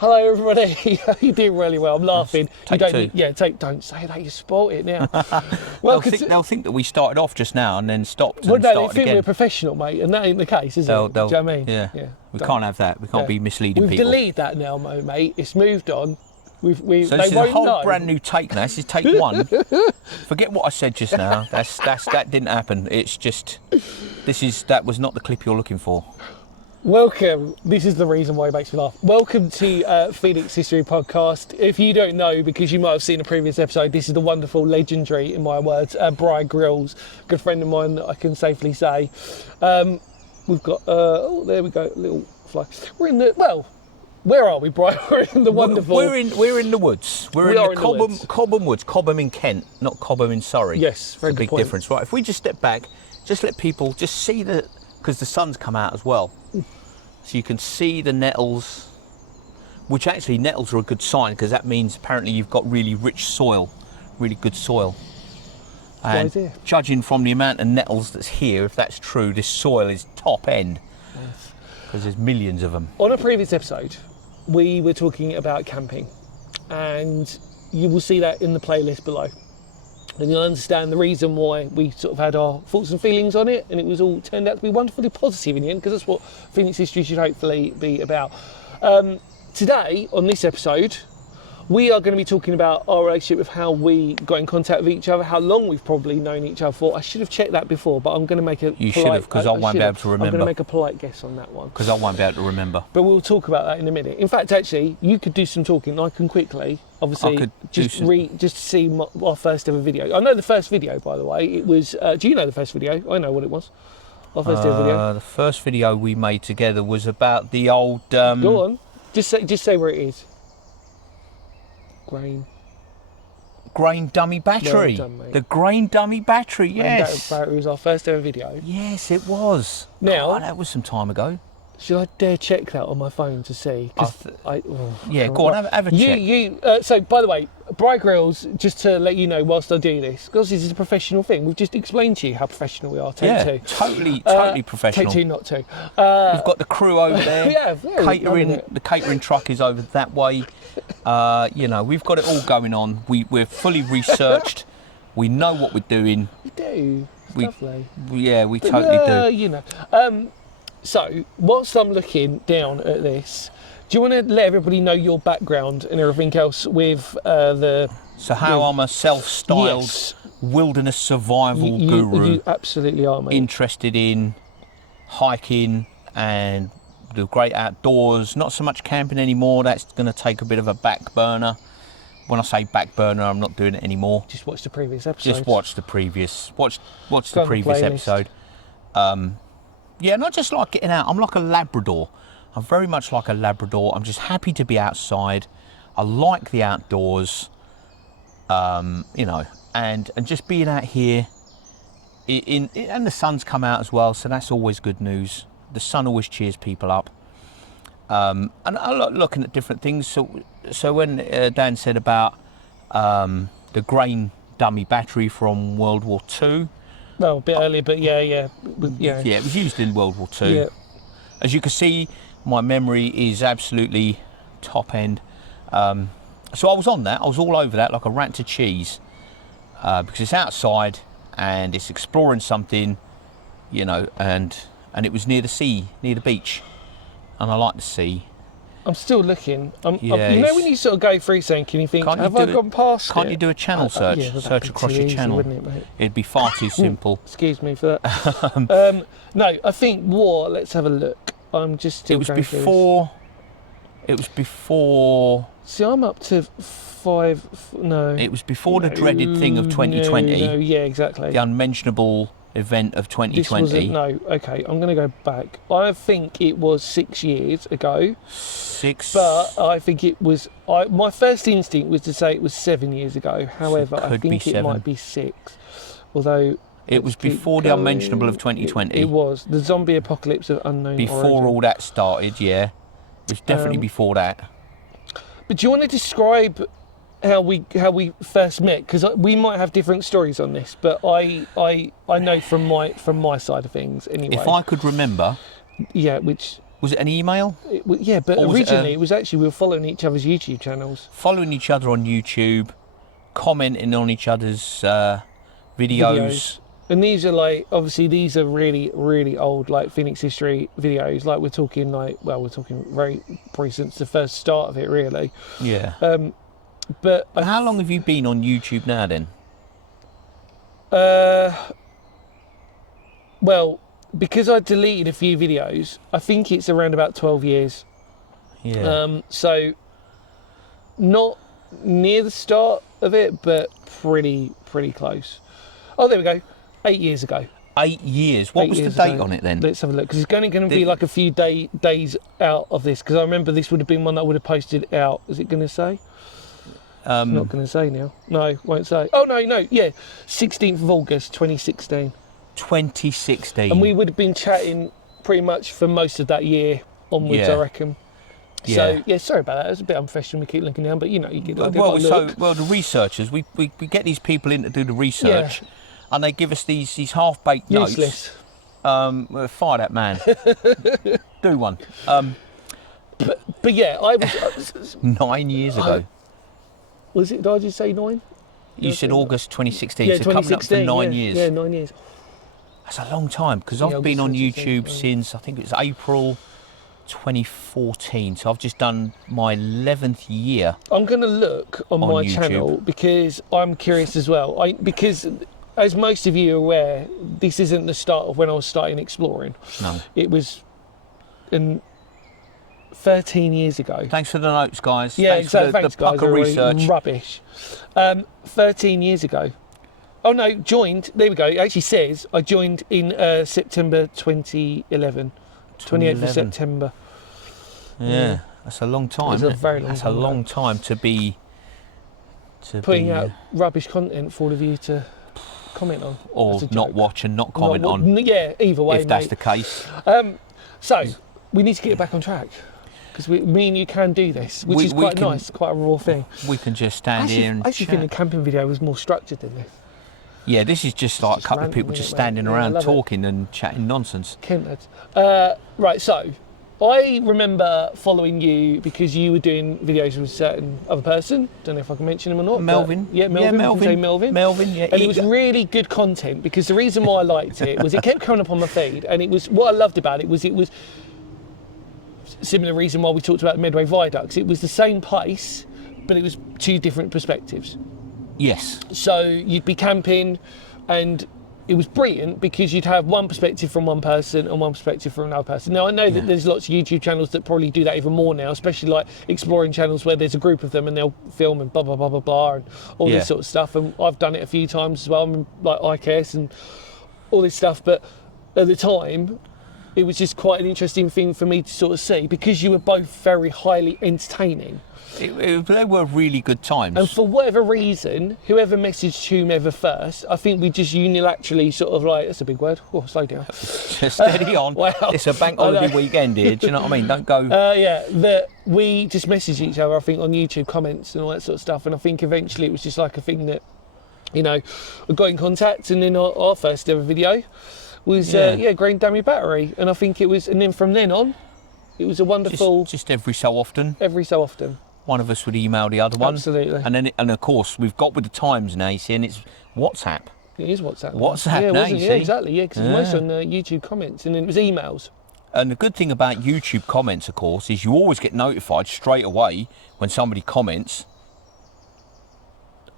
Hello, everybody. You did really well. I'm laughing. Take two. Don't say that. You spoilt it now. They'll think that we started off just now and then stopped and well, no, started they think again. We're professional, mate, and that ain't the case, is it? Do you know what I mean? Yeah. We can't have that. We can't be misleading We've people. deleted that now, mate. It's moved on. So this is a whole brand new take now. This is take one. Forget what I said just now. That didn't happen. It's just that was not the clip you're looking for. Welcome. This is the reason why it makes me laugh. Welcome to Phoenix History Podcast. If you don't know, because you might have seen a previous episode, this is the wonderful, legendary, in my words, Brian Grills, good friend of mine, I can safely say. We've got, there we go, a little fly. We're in the, where are we, Brian? We're in the wonderful... We're in the woods. We're in the Cobham Woods. Cobham in Kent, not Cobham in Surrey. Yes, very good big point. Difference. Right, if we just step back, just let people just see because the sun's come out as well. So you can see the nettles, which actually nettles are a good sign because that means apparently you've got really rich soil, really good soil. And judging from the amount of nettles that's here, if that's true, this soil is top end because there's millions of them. On a previous episode, we were talking about camping, and you will see that in the playlist below. And you'll understand the reason why we sort of had our thoughts and feelings on it, and it was all turned out to be wonderfully positive in the end, because that's what Phoenix History should hopefully be about. Today, on this episode, we are going to be talking about our relationship with how we got in contact with each other, how long we've probably known each other for. I should have checked that before, but I'm going to make a You should have, because I won't be able to remember. I'm going to make a polite guess on that one. Because I won't be able to remember. But we'll talk about that in a minute. In fact, actually, you could do some talking. I can quickly, obviously, just see our first ever video. I know the first video, by the way. It was, do you know the first video? I know what it was. Our first ever video. The first video we made together was about the old... Go on. Just say where it is. Grain dummy battery. Well done, the grain dummy battery, yes. It was our first ever video. Yes, it was. Now, that was some time ago. Should I dare check that on my phone to see? Go on, have a check. So, by the way, Brian Grills, just to let you know whilst I do this, because this is a professional thing, we've just explained to you how professional we are. Take two. Totally professional. Take two, not two. We've got the crew over there. The catering truck is over that way. We've got it all going on. We're fully researched. We know what we're doing. We do. It's lovely. We totally do. So, whilst I'm looking down at this, do you want to let everybody know your background and everything else with I'm a self-styled wilderness survival guru. You absolutely are, mate. Interested in hiking and the great outdoors. Not so much camping anymore. That's going to take a bit of a back burner. When I say back burner, I'm not doing it anymore. Just watch the previous episode. Just watch the previous episode. And I just like getting out. I'm like a Labrador. I'm very much like a Labrador. I'm just happy to be outside. I like the outdoors, and just being out here. And the sun's come out as well, so that's always good news. The sun always cheers people up. And I like looking at different things. So when Dan said about the grain dummy battery from World War II. Well, a bit earlier, but yeah. Yeah, it was used in World War II. Yeah. As you can see, my memory is absolutely top end. So I was on that. I was all over that like a rat to cheese because it's outside and it's exploring something, and it was near the sea, near the beach, and I like the sea. I'm still looking. When you sort of go through something and you think, have I gone past it? Can't you do a channel search? Search across your channel. Wouldn't it, mate? It'd be far too simple. Excuse me for that. No, I think let's have a look. I'm just still going through this. It was before... See, I'm up to 5... No. It was before the dreaded thing of 2020. No, yeah, exactly. The unmentionable event of 2020. Okay, I'm going to go back. I think it was 6 years ago. But I think it was... my first instinct was to say it was 7 years ago. However, I think it might be 6. Although... It was before the unmentionable of 2020. It was. The zombie apocalypse of unknown Before origin. all that started, yeah. It was definitely before that. But do you want to describe how we first met? Because we might have different stories on this, but I know from my side of things anyway. If I could remember... Yeah, which Was it an email? Yeah, but Or was it originally it was actually we were following each other's YouTube channels. Following each other on YouTube, commenting on each other's videos. And these are like, obviously these are really, really old, like Phoenix history videos. Like we're talking we're talking very probably since the first start of it, really. Yeah. But And how long have you been on YouTube now then? Well, because I deleted a few videos, I think it's around about 12 years. Yeah. So not near the start of it, but pretty close. Oh, there we go. 8 years ago. 8 years. What was the date on it then? Let's have a look, because it's going to be like a few days out of this, because I remember this would have been one that I would have posted out. Is it going to say? It's not going to say now. No, won't say. Oh, no, yeah. 16th of August, 2016. 2016. And we would have been chatting pretty much for most of that year onwards, Yeah. I reckon. Yeah. So, yeah, sorry about that. It was a bit unprofessional. We keep linking down, but you know, you get like well, look. the researchers, we get these people in to do the research, and they give us these half-baked notes. Useless. Well, fire that man. Do one. But yeah, I was. 9 years ago. Was it? Did I just say 9? You said August 2016, Yeah, so coming up for 2016. 9 years. Yeah, 9 years. That's a long time, because Yeah, I've been on August YouTube 2016, since, I think it was April 2014, so I've just done my 11th year. I'm going to look on my YouTube. channel because I'm curious as well. Because, as most of you are aware, this isn't the start of when I was starting exploring. No. It was 13 years ago. Thanks for the notes, guys. Yeah, Thanks exactly. for Thanks, the guys. pucker They're really research. rubbish. 13 years ago. Oh no, joined. There we go. It actually says I joined in September 2011. 28th of 2011. September. Yeah, that's a long time. It's a isn't it? very long That's time a long time to be Putting out rubbish content for all of you to comment on. or That's a not joke. watch and not comment on. Yeah, either way, If that's mate. the case. So we need to get it back on track because me and you can do this, which is quite nice, quite a raw thing. We can just stand here and I actually chat. think the camping video was more structured than this. Yeah, this is just like a just couple of ranting, people just isn't it, standing mate? Yeah, I around love it. talking and chatting nonsense. Kent, right, so I remember following you because you were doing videos with a certain other person. Don't know if I can mention him or not. Melvin. Yeah, Melvin. Yeah, We can Melvin. say Melvin. Melvin, yeah. And it was really good content because the reason why I liked it was it kept coming up on my feed, and it was what I loved about it was similar reason why we talked about Medway Viaducts. It was the same place, but it was two different perspectives. Yes. So you'd be camping, and it was brilliant because you'd have one perspective from one person and one perspective from another person. Now I know that there's lots of YouTube channels that probably do that even more now, especially like exploring channels where there's a group of them and they'll film and blah blah blah blah blah and all Yeah. this sort of stuff. And I've done it a few times as well. I mean, like IKS and all this stuff. But at the time, it was just quite an interesting thing for me to sort of see because you were both very highly entertaining. They were really good times. And for whatever reason, whoever messaged whomever first, I think we just unilaterally sort of like, that's a big word, slow down. Just steady on. Wow. It's a bank I know. holiday weekend here, do you know what I mean? Don't go... Yeah, that we just messaged each other, I think, on YouTube comments and all that sort of stuff. And I think eventually it was just like a thing that, you know, we got in contact. And then our first ever video was, Green Dummy Battery. And I think it was, and then from then on, it was a wonderful... Just every so often. Every so often. One of us would email the other one. Absolutely. And of course, we've got with the times now, you see, and it's WhatsApp. It is WhatsApp. WhatsApp yeah, now, wasn't you it? Yeah, see. exactly, yeah, because it was most on YouTube comments, and then it was emails. And the good thing about YouTube comments, of course, is you always get notified straight away when somebody comments.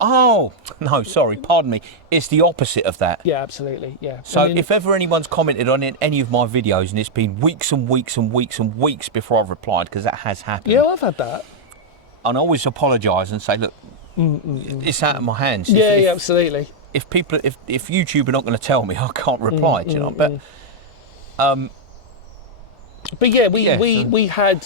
Oh, no, sorry, pardon me. It's the opposite of that. Yeah, absolutely, yeah. So I mean, if ever anyone's commented on any of my videos, and it's been weeks and weeks and weeks and weeks before I've replied, because that has happened. yeah, I've had that. And I always apologise and say, look, it's out of my hands. Yeah, if, yeah, absolutely. If people, if YouTube are not going to tell me, I can't reply. Do you know? But yeah, we had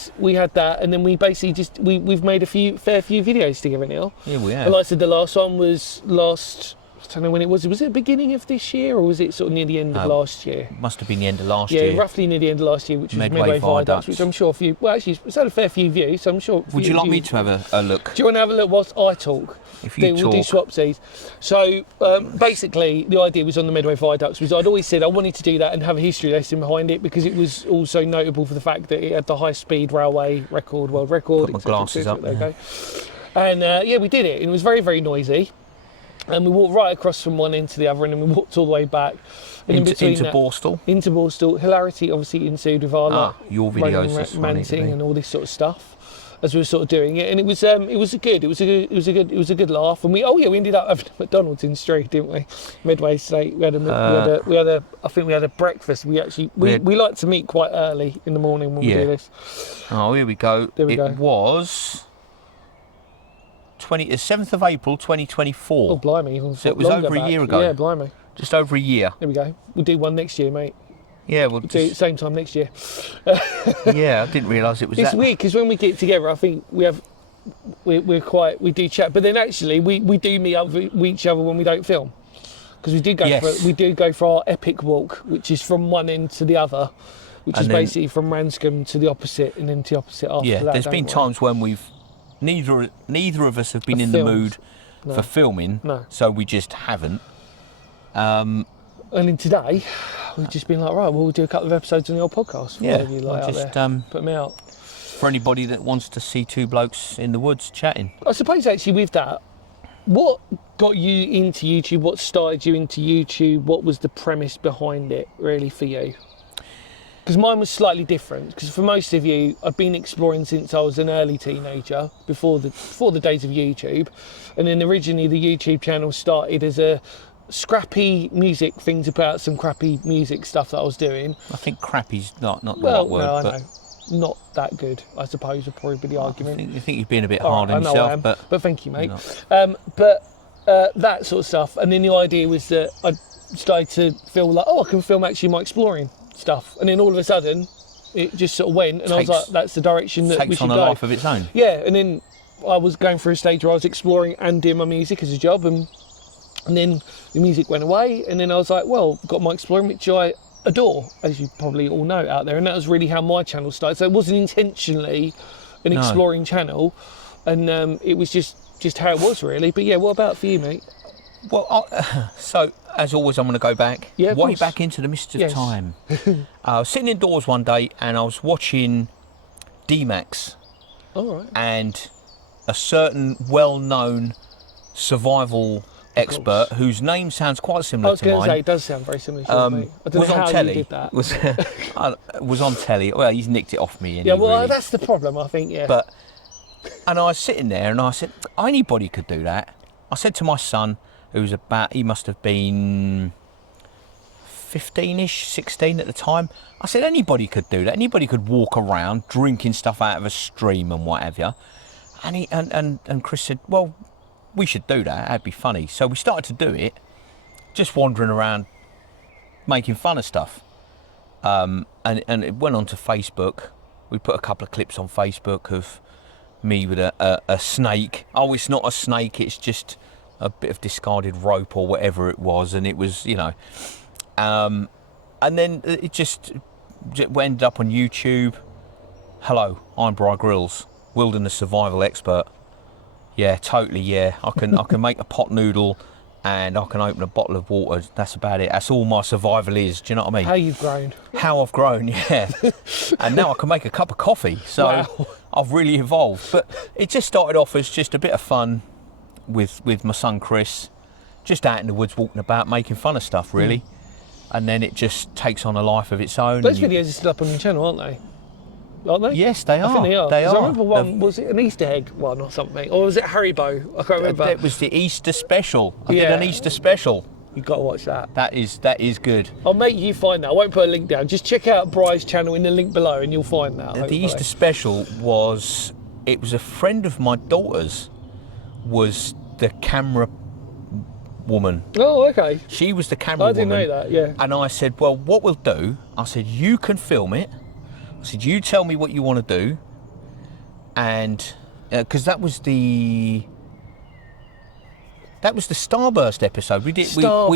that, and then we basically just we've made a fair few videos together now. yeah, we have. And like I said, the last one was last I don't know when it was. Was it the beginning of this year or was it sort of near the end of last year? Must have been the end of last year. Yeah, roughly near the end of last year, which was Medway Viaducts, which I'm sure it's had a fair few views, so I'm sure... Would you like me to have a look? Do you want to have a look whilst I talk? If you talk. We'll do swapsies. So, basically, the idea was on the Medway Viaducts, was I'd always said I wanted to do that and have a history lesson behind it because it was also notable for the fact that it had the high-speed railway record, world record. Put my glasses up. There you go. And, we did it, and it was very, very noisy. And we walked right across from one end to the other, and then we walked all the way back. And into Borstal? Into Borstal. Hilarity obviously ensued with our your videos ranting and all this sort of stuff as we were sort of doing it. And it was a good laugh. And we ended up having a McDonald's in Street, didn't we? Midway State. We had a breakfast. We like to meet quite early in the morning when we do this. Oh, here we go. There we go. It was 7th of April 2024. Oh, blimey. So it was over a year ago. Yeah, blimey. Just over a year. There we go. We'll do one next year, mate. Yeah, we'll do it same time next year. Yeah, I didn't realise it was It's that. weird because when we get together, I think we do chat, but then actually we do meet up with each other when we don't film. Because we do go for our epic walk, which is from one end to the other, which is basically from Ranscombe to the opposite and then to the opposite after that. Yeah, there's been times when neither of us have been in the mood for filming, so we just haven't. And then today, we've just been like, right, well, we'll do a couple of episodes on the old podcast. Put me out. For anybody that wants to see two blokes in the woods chatting. I suppose actually with that, what got you into YouTube? What started you into YouTube? What was the premise behind it, really, for you? Because mine was slightly different. Because for most of you, I've been exploring since I was an early teenager, before the days of YouTube, and then originally the YouTube channel started as a scrappy music things about some crappy music stuff that I was doing. I think crappy's not the right word. I know. Not that good, I suppose, would probably be the argument. You think you've been a bit hard on yourself, but thank you, mate. That sort of stuff, and then the idea was that I started to feel like, I can film actually my exploring stuff, and then all of a sudden, it just sort of went, and I was like, that's the direction that we should go. Takes on a life of its own. Yeah, and then I was going through a stage where I was exploring and doing my music as a job, and then the music went away, and then I was like, well, got my exploring, which I adore, as you probably all know out there, and that was really how my channel started. So it wasn't intentionally an exploring channel, and it was just how it was, really. But yeah, what about for you, mate? Well, so as always, I'm going to go back way back into the mist of time. I was sitting indoors one day and I was watching D-Max, and a certain well-known survival expert whose name sounds quite similar to mine. I was going to say, it does sound very similar to me. I don't know how you did that. Was on telly. Well, he's nicked it off me. Yeah, well, that's the problem, I think, yeah. And I was sitting there and I said, anybody could do that. I said to my son, he must have been 15-ish, 16 at the time. I said, anybody could do that. Anybody could walk around drinking stuff out of a stream and what have you. And Chris said, well, we should do that, that'd be funny. So we started to do it, just wandering around making fun of stuff. And it went on to Facebook. We put a couple of clips on Facebook of me with a snake. Oh, it's not a snake, it's just a bit of discarded rope or whatever it was. And it was, and then it just ended up on YouTube. Hello, I'm Bri Grills, wilderness survival expert. Yeah, totally, yeah. I can make a pot noodle and I can open a bottle of water. That's about it. That's all my survival is. Do you know what I mean? How you've grown. How I've grown, yeah. And now I can make a cup of coffee. So I've really evolved. But it just started off as just a bit of fun with my son Chris, just out in the woods walking about, making fun of stuff, really. And then it just takes on a life of its own. Those videos are still up on your channel, aren't they? Aren't they? Yes, they are. I think they are. They are. I remember one, was it an Easter egg one or something? Or was it Haribo? I can't remember. It was the Easter special. I did an Easter special. You've got to watch that. That is good. I'll make you find that. I won't put a link down. Just check out Bri's channel in the link below and you'll find that. The Easter special was a friend of my daughter's, was the camera woman. Oh, okay. She was the camera woman. I didn't know that, yeah. And I said, well, what we'll do, I said, you can film it. I said, you tell me what you want to do. And because that was That was the Starburst episode. We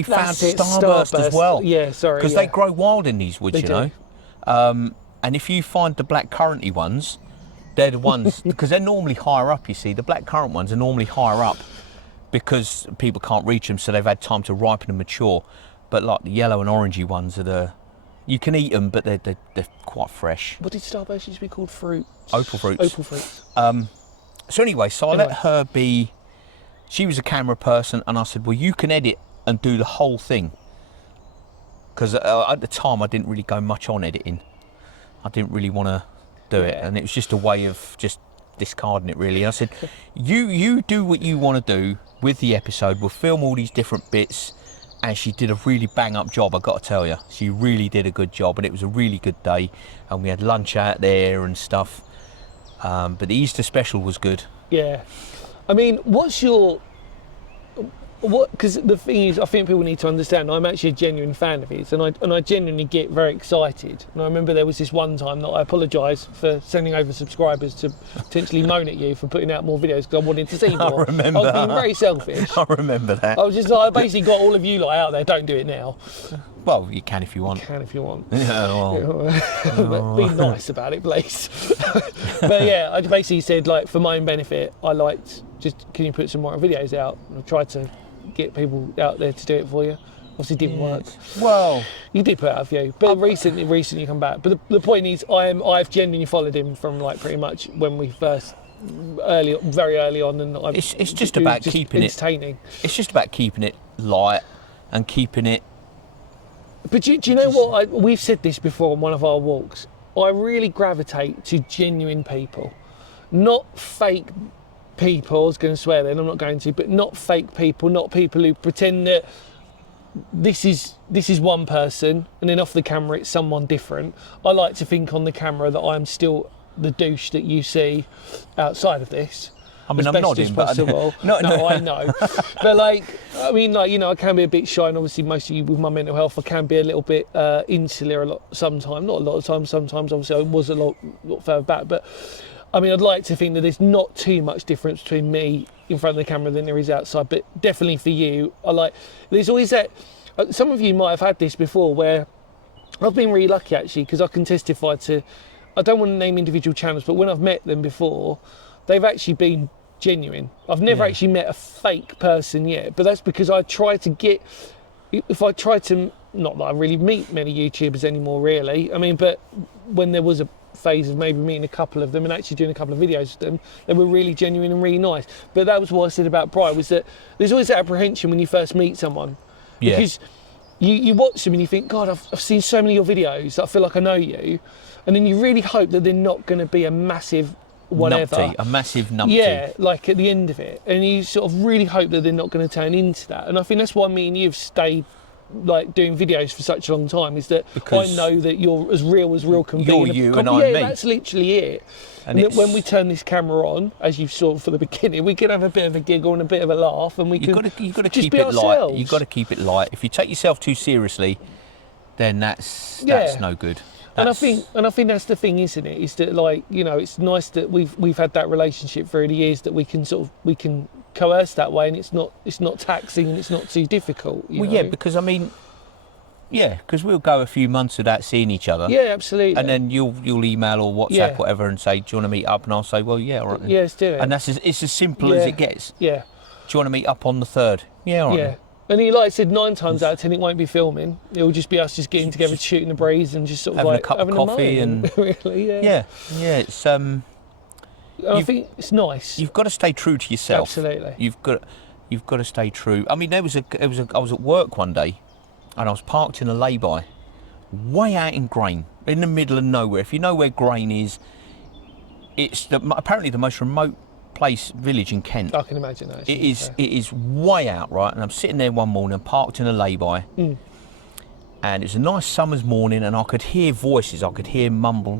found that's it, Starburst as well. Yeah, sorry. Because they grow wild in these woods, They you do. know. And if you find the black curranty ones, they're the ones, because they're normally higher up, you see. The black currant ones are normally higher up because people can't reach them, so they've had time to ripen and mature. But like the yellow and orangey ones are you can eat them, but they're quite fresh. What did Starburst used to be called? Fruits? Opal fruits. Opal fruits. So anyway, I let her be, she was a camera person, and I said, well, you can edit and do the whole thing. Because at the time, I didn't really go much on editing. I didn't really want to do it, and it was just a way of just discarding it, really. I said, you do what you want to do with the episode. We'll film all these different bits, and she did a really bang-up job, I've got to tell you. She really did a good job, and it was a really good day, and we had lunch out there and stuff. But the Easter special was good. Yeah. I mean, because the thing is, I think people need to understand, I'm actually a genuine fan of his, and I genuinely get very excited. And I remember there was this one time that I apologise for sending over subscribers to potentially moan at you for putting out more videos because I wanted to see more. I remember. I was being very selfish. I remember that. I was just like, I basically got all of you like out there, don't do it now. Well, you can if you want. You can if you want. Yeah, well. Be nice about it, please. But yeah, I basically said, like, for my own benefit, I liked, just, can you put some more videos out? And I tried to get people out there to do it for you. Obviously, it didn't work. Well, you did put out a few, but recently come back. But the point is, I've genuinely followed him from like pretty much when we first very early on, and it's just about keeping entertaining. It's just about keeping it light and keeping it. But do you know what? We've said this before on one of our walks. I really gravitate to genuine people, not fake people. I was going to swear then, I'm not going to, but not fake people, not people who pretend that this is one person and then off the camera it's someone different. I like to think on the camera that I'm still the douche that you see outside of this. I mean, as I'm best as nodding, possible. but no, I know. But like, I mean, like, you know, I can be a bit shy, and obviously, mostly with my mental health, I can be a little bit insular a lot sometimes. Not a lot of times. Sometimes, obviously, I was a lot further back. But I mean, I'd like to think that there's not too much difference between me in front of the camera than there is outside. But definitely for you, there's always that. Some of you might have had this before, where I've been really lucky actually, because I can testify to. I don't want to name individual channels, but when I've met them before, they've actually been genuine. I've never actually met a fake person yet, but that's because I try to get, if I try to, not that I really meet many YouTubers anymore really, I mean, but when there was a phase of maybe meeting a couple of them and actually doing a couple of videos with them, they were really genuine and really nice. But that was what I said about Brian, was that there's always that apprehension when you first meet someone, because you watch them and you think, God, I've seen so many of your videos that I feel like I know you, and then you really hope that they're not going to be a massive whatever. A massive numpty. Yeah, like at the end of it. And you sort of really hope that they're not going to turn into that. And I think that's why me and you've stayed like doing videos for such a long time, is that because I know that you're as real can be. You're you and I'm me. That's literally it. And that when we turn this camera on, as you saw for the beginning, we can have a bit of a giggle and a bit of a laugh, and we you've got to just keep be it ourselves. light. You've got to keep it light. If you take yourself too seriously, then that's no good. And I think that's the thing, isn't it? Is that, like, you know, it's nice that we've had that relationship for the years, that we can coerce that way, and it's not taxing and it's not too difficult. You know? Yeah, because I mean, because we'll go a few months without seeing each other. Yeah, absolutely. And then you'll email or WhatsApp whatever and say, do you want to meet up? And I'll say, well, yeah, all right. Then. Yeah, let's do it. And it's as simple as it gets. Yeah. Do you want to meet up on the 3rd? Yeah, all right. Yeah. And like I said, 9 times out of 10, it won't be filming. It'll just be us just getting together, shooting the breeze, and just sort of having like a cup having of coffee and really, yeah. It's I think it's nice. You've got to stay true to yourself. Absolutely. You've got to stay true. I mean, I was at work one day, and I was parked in a lay-by, way out in Grain, in the middle of nowhere. If you know where Grain is, it's apparently the most remote village in Kent. I can imagine that. It is way out, right? And I'm sitting there one morning, parked in a lay-by, and it was a nice summer's morning, and I could hear voices. I could hear mumble,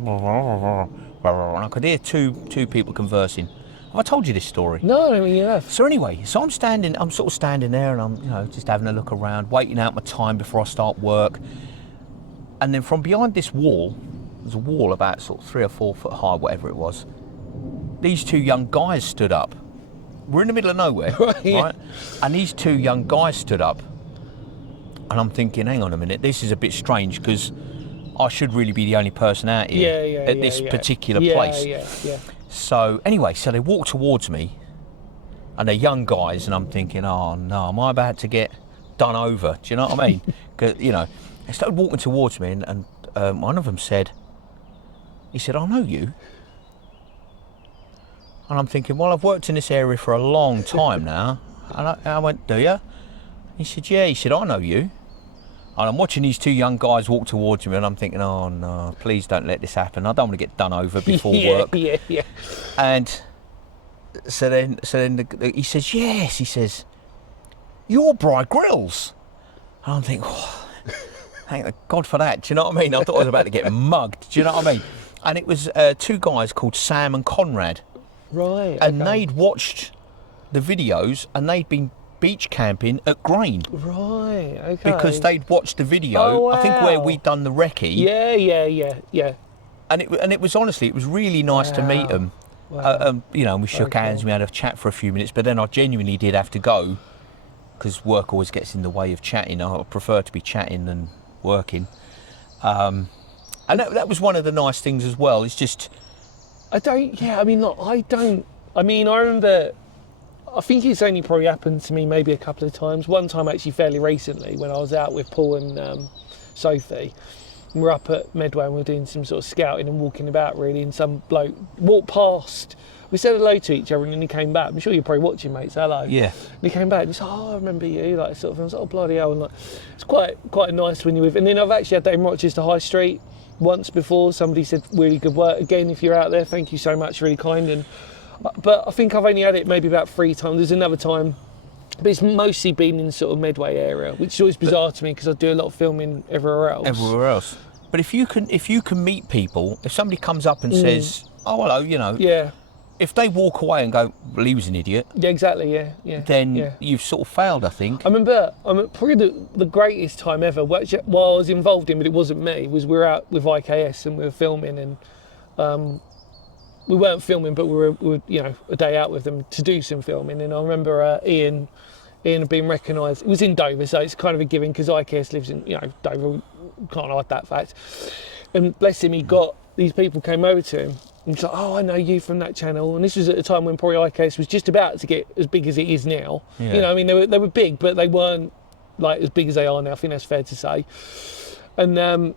and I could hear two people conversing. Have I told you this story? No, I mean, you have. So anyway, I'm sort of standing there, and I'm just having a look around, waiting out my time before I start work. And then from behind this wall, there's a wall about sort of 3 or 4 foot high, whatever it was. These 2 young guys stood up, we're in the middle of nowhere, right? And these two young guys stood up, and I'm thinking, hang on a minute, this is a bit strange because I should really be the only person out here at this particular place. Yeah. So anyway, so they walk towards me, and they're young guys, and I'm thinking, oh no, am I about to get done over? Do you know what I mean? 'Cause, you know, they started walking towards me, and one of them said, he said, I know you. And I'm thinking, well, I've worked in this area for a long time now. And I went, do you? He said, yeah. He said, I know you. And I'm watching these two young guys walk towards me, and I'm thinking, oh no, please don't let this happen. I don't want to get done over before work. Yeah. And so then he says, yes. He says, you're Bright Grills. And I'm thinking, oh, thank God for that. Do you know what I mean? I thought I was about to get mugged. Do you know what I mean? And it was two guys called Sam and Conrad. Right. And they'd watched the videos, and they'd been beach camping at Grain. Right, okay. Because they'd watched the video, oh, wow. I think where we'd done the recce. Yeah. And it was honestly, it was really nice to meet them. Wow. You know, we shook hands, we had a chat for a few minutes, but then I genuinely did have to go because work always gets in the way of chatting. I prefer to be chatting than working. And that was one of the nice things as well. It's just... I remember, I think it's only probably happened to me maybe a couple of times. One time actually fairly recently when I was out with Paul and Sophie. We were up at Medway and we were doing some sort of scouting and walking about really, and some bloke walked past. We said hello to each other and then he came back. I'm sure you're probably watching, mate, so hello. Yeah. And he came back and he said, oh, I remember you, like sort of, I was like, oh, bloody hell. And like, it's quite nice when you're with, and then I've actually had that in Rochester High Street once before. Somebody said, really good work. Again, if you're out there, thank you so much, really kind. But I think I've only had it maybe about 3 times. There's another time, but it's mostly been in sort of Medway area, which is always bizarre to me because I do a lot of filming everywhere else. But if you can meet people, if somebody comes up and says, oh, hello, you know. Yeah. If they walk away and go, well, he was an idiot. Yeah, exactly, yeah. Then you've sort of failed, I think. I remember probably the greatest time ever, which, well, I was involved in, but it wasn't me, was we were out with IKS and we were filming, and we weren't filming, but we were you know, a day out with them to do some filming. And I remember Ian had been recognised. It was in Dover, so it's kind of a given because IKS lives in, you know, Dover. Can't hide that fact. And bless him, these people came over to him and he's like, oh, I know you from that channel. And this was at a time when probably IKS was just about to get as big as it is now. Yeah. You know, I mean, they were big, but they weren't like as big as they are now. I think that's fair to say. And it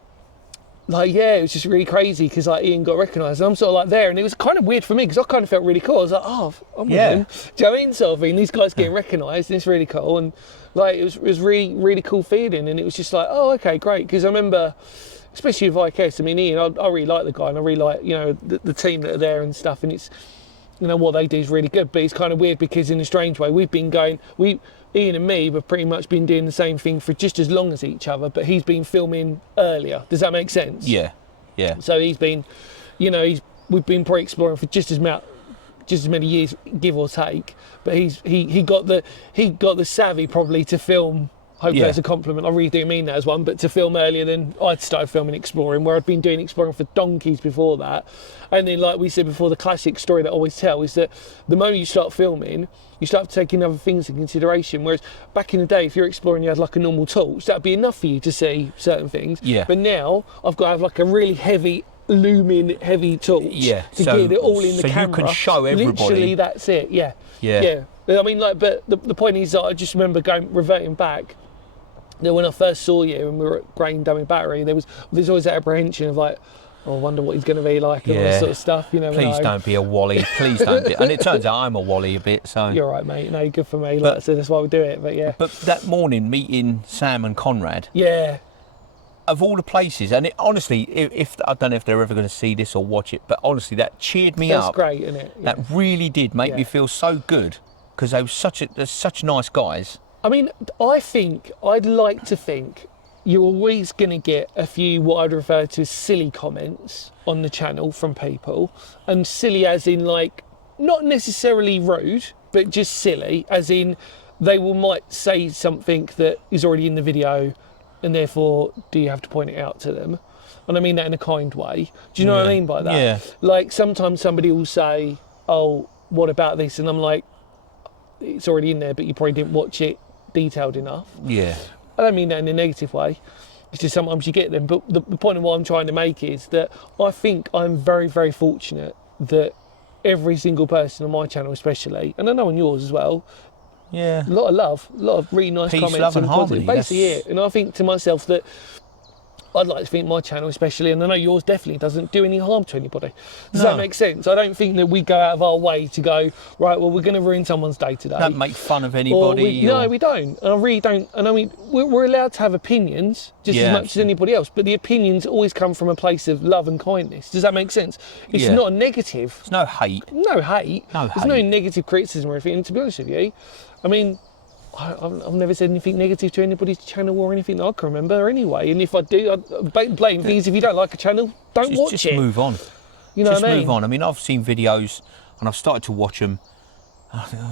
was just really crazy because like Ian got recognised, and I'm sort of like there, and it was kind of weird for me because I kind of felt really cool. I was like, oh, I'm with him. Do you know what I mean? Sort of thing. These guys getting recognised, and it's really cool, and like it was really, really cool feeling, and it was just like, oh, okay, great. Because I remember, especially with IKS, I mean, Ian, I really like the guy, and I really like, you know, the team that are there and stuff, and it's, you know, what they do is really good. But it's kind of weird because in a strange way, Ian and me have pretty much been doing the same thing for just as long as each other, but he's been filming earlier. Does that make sense? Yeah. So he's been, you know, we've been probably exploring for just as many years, give or take. But he got the savvy probably to film. Hopefully that's a compliment. I really do mean that as one, but to film earlier than I'd started filming exploring, where I'd been doing exploring for donkeys before that. And then, like we said before, the classic story that I always tell is that the moment you start filming, you start taking other things into consideration. Whereas back in the day, if you're exploring, you had like a normal torch, that'd be enough for you to see certain things. Yeah. But now I've got to have like a really heavy torch to get it all in the camera. So you can show everybody. Literally, that's it. Yeah. I mean, like, but the point is that I just remember reverting back. You know, when I first saw you and we were at Grain Dummy Battery, there's always that apprehension of like, oh, I wonder what he's going to be like and all this sort of stuff. You know. Please don't be a Wally. Please don't be. And it turns out I'm a Wally a bit. So you're right, mate. No, good for me. Like I said, that's why we do it. But yeah. But that morning meeting Sam and Conrad. Yeah. Of all the places, and it, honestly, if I don't know if they're ever going to see this or watch it, but honestly, that cheered me up. That's great, isn't it? Yeah. That really did make me feel so good because they were such nice guys. I mean, I'd like to think you're always going to get a few what I'd refer to as silly comments on the channel from people. And silly as in like, not necessarily rude, but just silly, as in might say something that is already in the video and therefore do you have to point it out to them? And I mean that in a kind way. Do you know what I mean by that? Yeah. Like sometimes somebody will say, oh, what about this? And I'm like, it's already in there, but you probably didn't watch it detailed enough. Yeah. I don't mean that in a negative way. It's just sometimes you get them. But the point of what I'm trying to make is that I think I'm very, very fortunate that every single person on my channel especially, and I know on yours as well, Yeah. a lot of love, a lot of really nice Peace, comments love and positive. harmony. Basically it. And I think to myself that I'd like to think my channel especially, and I know yours definitely, doesn't do any harm to anybody. Does that make sense? I don't think that we go out of our way to go, right, well, we're going to ruin someone's day today. Don't make fun of anybody. No, we don't. And I really don't. And I mean, we're allowed to have opinions just as much as anybody else, but the opinions always come from a place of love and kindness. Does that make sense? It's not a negative. There's no hate. No hate. No There's no negative criticism or anything. And to be honest with you, I mean, I've never said anything negative to anybody's channel or anything that I can remember anyway. And if I do, blame things. If you don't like a channel, don't watch it. Just move on. You know just what I mean? move on. I mean, I've seen videos and I've started to watch them. I think,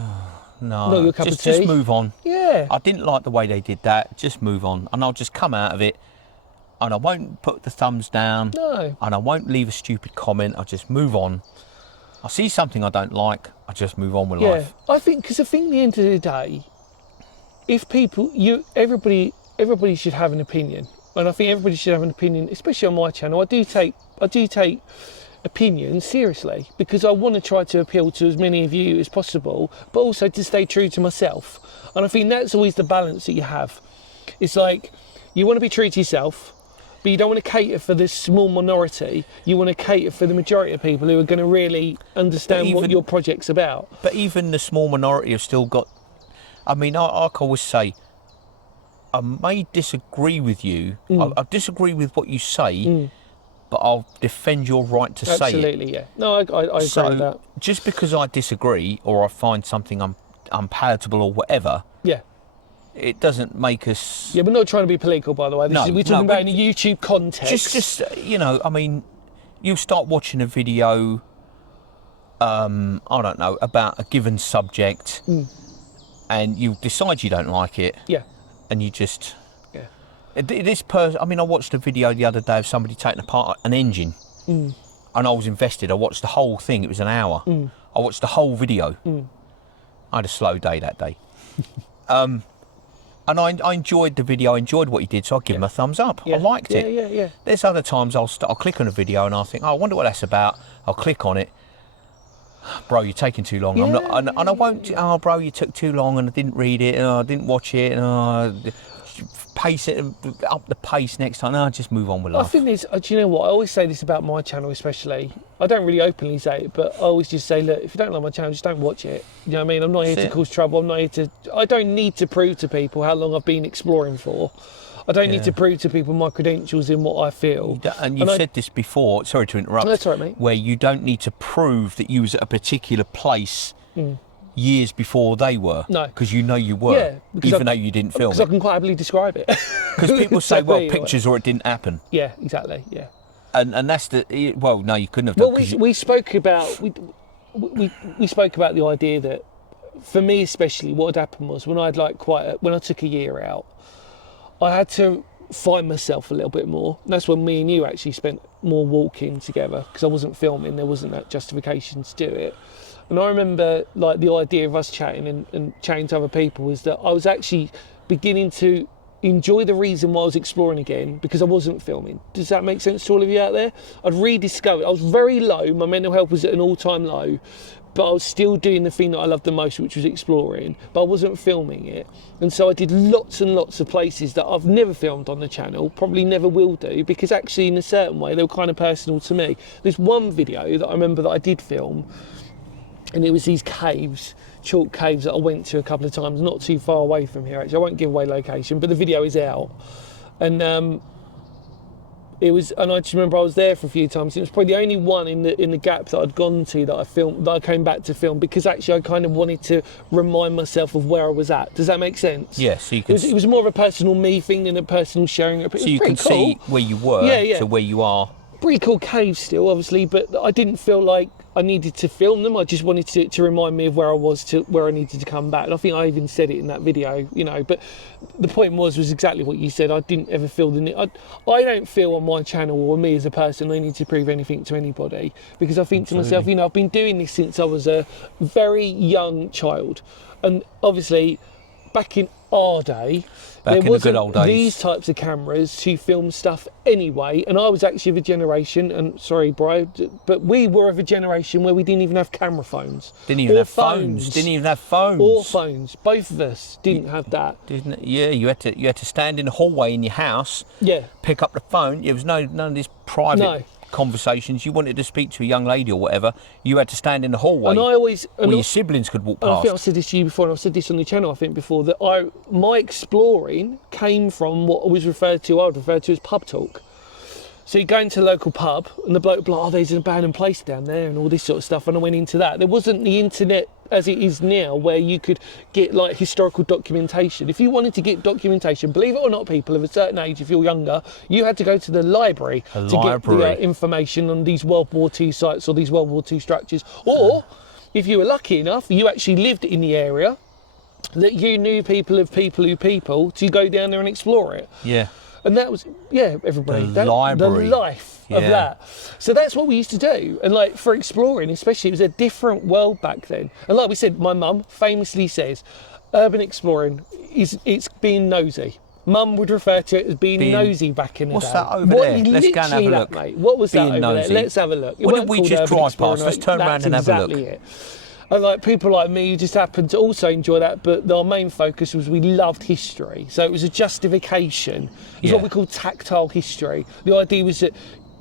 no, not your cup of tea. Just move on. Yeah. I didn't like the way they did that. Just move on, and I'll just come out of it. And I won't put the thumbs down. No. And I won't leave a stupid comment. I'll just move on. I see something I don't like. I just move on with life. I think because I think at the end of the day, if everybody should have an opinion, and I think everybody should have an opinion, especially on my channel. I do take opinions seriously because I want to try to appeal to as many of you as possible, but also to stay true to myself. And I think that's always the balance that you have. It's like you want to be true to yourself, but you don't want to cater for this small minority. You want to cater for the majority of people who are going to really understand what your project's about. But even the small minority have still got. I mean, I always say, I may disagree with you. I disagree with what you say, but I'll defend your right to say it. Absolutely, yeah. No, I agree with that. Just because I disagree or I find something unpalatable or whatever, it doesn't make us. Yeah, we're not trying to be political, by the way. We're talking about in a YouTube context. Just I mean, you start watching a video, I don't know, about a given subject, and you decide you don't like it. Yeah. And you just. Yeah. This person. I mean, I watched a video the other day of somebody taking apart an engine, and I was invested. I watched the whole thing. It was an hour. I watched the whole video. I had a slow day that day. And I enjoyed the video, I enjoyed what he did, so I'll give him a thumbs up. I liked it. Yeah. There's other times I'll click on a video and I'll think, I wonder what that's about. I'll click on it. Bro, you're taking too long. I'm not, and I won't, bro, you took too long and I didn't read it, and I didn't watch it, and pace it, up the pace next time. No, just move on with life. I think this, do you know what? I always say this about my channel especially. I don't really openly say it, but I always just say, look, if you don't like my channel, just don't watch it. You know what I mean? I'm not here to cause trouble. I'm not here to, I don't need to prove to people how long I've been exploring for. I don't need to prove to people my credentials in what I feel. And you've said this before, sorry to interrupt. No, that's all right, mate. Where you don't need to prove that you was at a particular place years before they were. No. Because you know you were, even though you didn't film it. Because I can quite happily describe it. Because people say, well, pictures or it didn't happen. Yeah, exactly, yeah. And that's the, well, no, you couldn't have done. Well, we spoke about, we spoke about the idea that, for me especially, what had happened was when I took a year out, I had to find myself a little bit more. And that's when me and you actually spent more walking together because I wasn't filming. There wasn't that justification to do it. And I remember like the idea of us chatting and chatting to other people was that I was actually beginning to enjoy the reason why I was exploring again because I wasn't filming. Does that make sense to all of you out there? I'd rediscovered. I was very low. My mental health was at an all-time low. But I was still doing the thing that I loved the most, which was exploring, but I wasn't filming it. And so I did lots and lots of places that I've never filmed on the channel, probably never will do, because actually in a certain way, they were kind of personal to me. There's one video that I remember that I did film, and it was these caves, chalk caves that I went to a couple of times, not too far away from here, actually. I won't give away location, but the video is out. And and I just remember I was there for a few times. It was probably the only one in the gap that I'd gone to that I filmed, that I came back to film, because actually I kind of wanted to remind myself of where I was at. Does that make sense? Yes. So it was more of a personal me thing than a personal sharing. So you can see where you were to where you are. Pretty cool caves still, obviously, but I didn't feel like I needed to film them. I just wanted to remind me of where I was, to where I needed to come back. And I think I even said it in that video, you know. But the point was exactly what you said. I didn't ever feel the need. I don't feel on my channel or me as a person I need to prove anything to anybody, because I think to myself, you know, I've been doing this since I was a very young child. And obviously, back in our day, Back in there the good old wasn't days. these types of cameras to film stuff anyway. And I was actually of a generation, and sorry, Bri, but we were of a generation where we didn't even have camera phones. Didn't even Or have phones. Didn't even have phones. Or phones. Both of us didn't have that. Didn't it? Yeah, you had to stand in the hallway in your house. Yeah. Pick up the phone. There was none of this private conversations. You wanted to speak to a young lady or whatever, you had to stand in the hallway. And I always... where your siblings could walk And I past. think I've said this to you before, and I've said this on the channel, I think, before, that my exploring came from what I would refer to as pub talk. So you go into a local pub, and the bloke would be like, oh, there's an abandoned place down there, and all this sort of stuff, and I went into that. There wasn't the internet as it is now, where you could get, like, historical documentation. If you wanted to get documentation, believe it or not, people of a certain age, if you're younger, you had to go to the library to get the information on these World War II sites or these World War II structures. Or, if you were lucky enough, you actually lived in the area, that you knew people of people who people to go down there and explore it. Yeah. And that was, everybody. The library. The life of that. So that's what we used to do. And like for exploring, especially, it was a different world back then. And like we said, my mum famously says, urban exploring it's being nosy. Mum would refer to it as being nosy back in the day. What's that over there? Let's go and have a look. Mate. What was that over nosy. there? Let's have a look. What did we just drive past? Let's turn around and have a look. That's exactly it. And like people like me, just happened to also enjoy that, but our main focus was we loved history. So it was a justification. It's what we call tactile history. The idea was that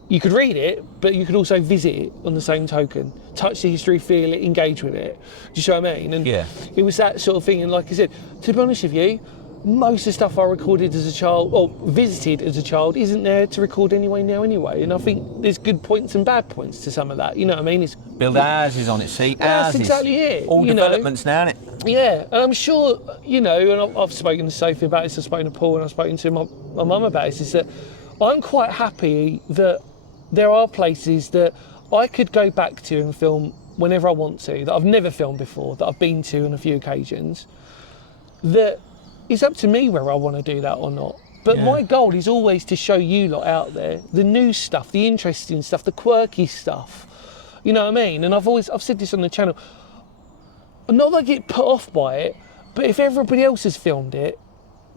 you could read it, but you could also visit it on the same token. Touch the history, feel it, engage with it. Do you see what I mean? And it was that sort of thing. And like I said, to be honest with you, most of the stuff I recorded as a child, or visited as a child, isn't there to record anyway now anyway. And I think there's good points and bad points to some of that. You know what I mean? It's build houses on it, see? That's exactly it. All developments now, isn't it? Yeah, and I'm sure, and I've spoken to Sophie about this, I've spoken to Paul, and I've spoken to my mum about this, is that I'm quite happy that there are places that I could go back to and film whenever I want to, that I've never filmed before, that I've been to on a few occasions, that it's up to me whether I want to do that or not. But my goal is always to show you lot out there the new stuff, the interesting stuff, the quirky stuff. You know what I mean? And I've said this on the channel. Not that I get put off by it, but if everybody else has filmed it,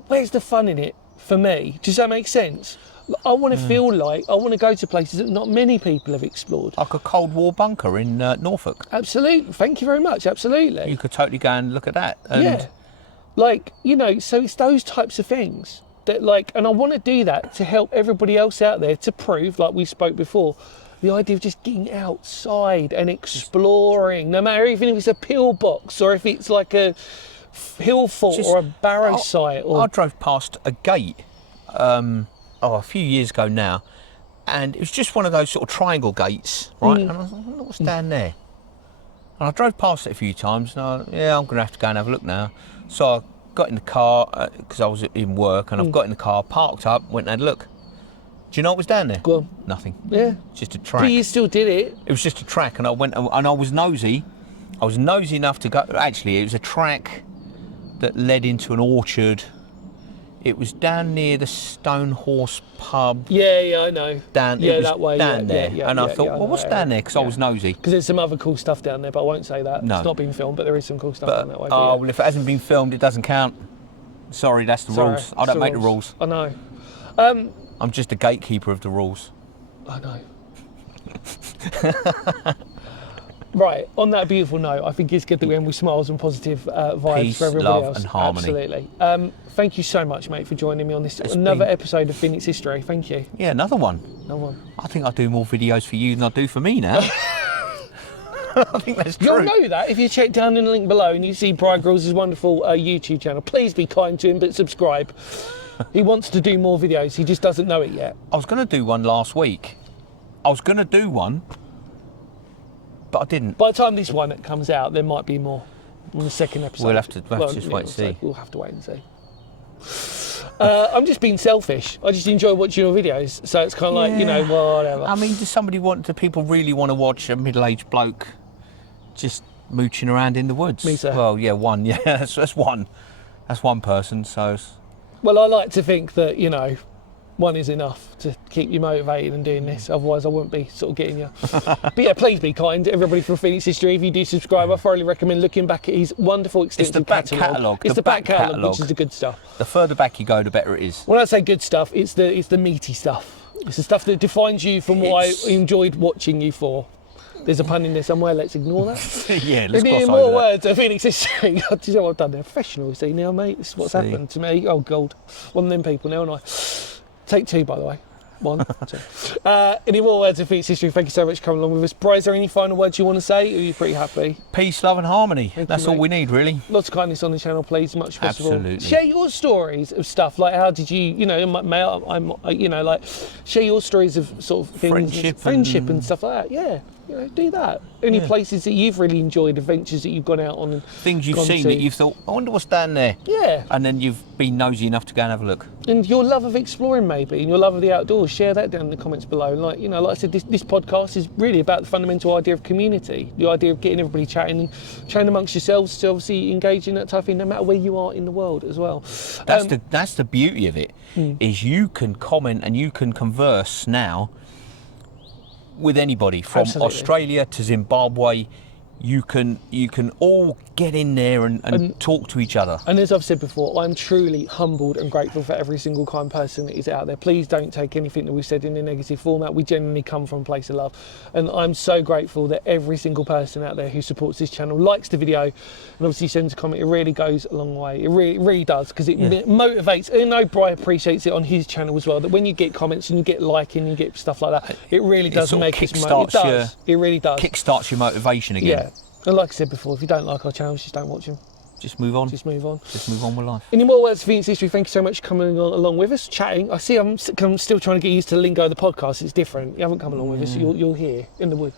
where's the fun in it for me? Does that make sense? I want to feel like I want to go to places that not many people have explored. Like a Cold War bunker in Norfolk. Absolutely. Thank you very much. Absolutely. You could totally go and look at that. And Like, so it's those types of things that and I want to do that to help everybody else out there to prove, like we spoke before, the idea of just getting outside and exploring, no matter even if it's a pillbox or if it's like a hill fort or a barrow site. I drove past a gate a few years ago now, and it was just one of those sort of triangle gates, right? And I was like, I wonder what's down there. And I drove past it a few times, and I'm going to have to go and have a look now. So I got in the car, because I was in work, and I've got in the car, parked up, went and had a look. Do you know what was down there? Go on. Nothing. Yeah. Just a track. But you still did it. It was just a track, and I went, and I was nosy. I was nosy enough to go. Actually, it was a track that led into an orchard. It was down near the Stone Horse pub. Yeah, I know. That way. Down there. And I thought, well, what's down there? Because I was nosy. Because there's some other cool stuff down there, but I won't say that. No. It's not been filmed, but there is some cool stuff down that way. Well, if it hasn't been filmed, it doesn't count. Sorry, that's the rules. I don't make the rules. I know. I'm just a gatekeeper of the rules. I know. Right, on that beautiful note, I think it's good that we end with smiles and positive vibes Peace, for everybody love else. and harmony. Absolutely. Thank you so much, mate, for joining me on this another episode of Phoenix History. Thank you. Yeah, another one. Another one. I think I do more videos for you than I do for me now. I think that's true. You'll know that if you check down in the link below and you see Brian Grills' wonderful YouTube channel. Please be kind to him, but subscribe. He wants to do more videos, he just doesn't know it yet. I was going to do one last week. but I didn't. By the time this one comes out, there might be more on the second episode. We'll have to just wait and see. We'll have to wait and see. I'm just being selfish. I just enjoy watching your videos, so it's kind of like, whatever. I mean, do people really want to watch a middle-aged bloke just mooching around in the woods? Me, sir. Well, yeah, one. Yeah, that's one. That's one person. So. Well, I like to think that one is enough to keep you motivated and doing this. Otherwise, I wouldn't be sort of getting you. But yeah, please be kind, everybody from Phoenix History. If you do subscribe, I thoroughly recommend looking back at his wonderful, extensive catalogue. It's the back catalogue, which is the good stuff. The further back you go, the better it is. When I say good stuff, it's the meaty stuff. It's the stuff that defines you from what I enjoyed watching you for. There's a pun in there somewhere, let's ignore that. Yeah, let's gloss over more that. Words of Phoenix History. Do you know what I've done there? Professional, see now, mate. This is what's happened to me. Oh, God. One of them people now, and I. Take 2, by the way. 1, 2. Any more words of Phoenix History? Thank you so much for coming along with us. Bri, is there any final words you want to say? Or are you pretty happy? Peace, love and harmony. That's all we need, really. Lots of kindness on the channel, please. Much possible. Absolutely. Share your stories of stuff. Like, how did you, like, share your stories of sort of things. Friendship and stuff like that. Yeah. Do that. Any places that you've really enjoyed, adventures that you've gone out on, and things you've seen that you've thought, I wonder what's down there. Yeah. And then you've been nosy enough to go and have a look. And your love of exploring, maybe, and your love of the outdoors, share that down in the comments below. And like I said, this podcast is really about the fundamental idea of community, the idea of getting everybody chatting and chatting amongst yourselves to obviously engage in that type of thing, no matter where you are in the world as well. That's the beauty of it, is you can comment and you can converse now with anybody from Australia to Zimbabwe. You can all get in there and talk to each other. And as I've said before, I'm truly humbled and grateful for every single kind person that is out there. Please don't take anything that we've said in a negative format. We genuinely come from a place of love. And I'm so grateful that every single person out there who supports this channel, likes the video, and obviously sends a comment. It really goes a long way. It really does, because it motivates. And I know Bri appreciates it on his channel as well, that when you get comments and you get liking, you get stuff like that, it really does make it motivate. It really does. Kickstarts your motivation again. Yeah. And like I said before, if you don't like our channels, just don't watch them. Just move on. Just move on. Just move on with life. Any more words of Phoenix History? Thank you so much for coming along with us, chatting. I see I'm still trying to get used to the lingo of the podcast. It's different. You haven't come along with us. You're here in the woods.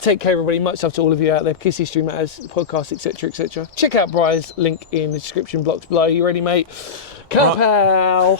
Take care, everybody. Much love to all of you out there. Because History Matters, podcast, etc., etc. Check out Bri's link in the description box below. You ready, mate? Kapow!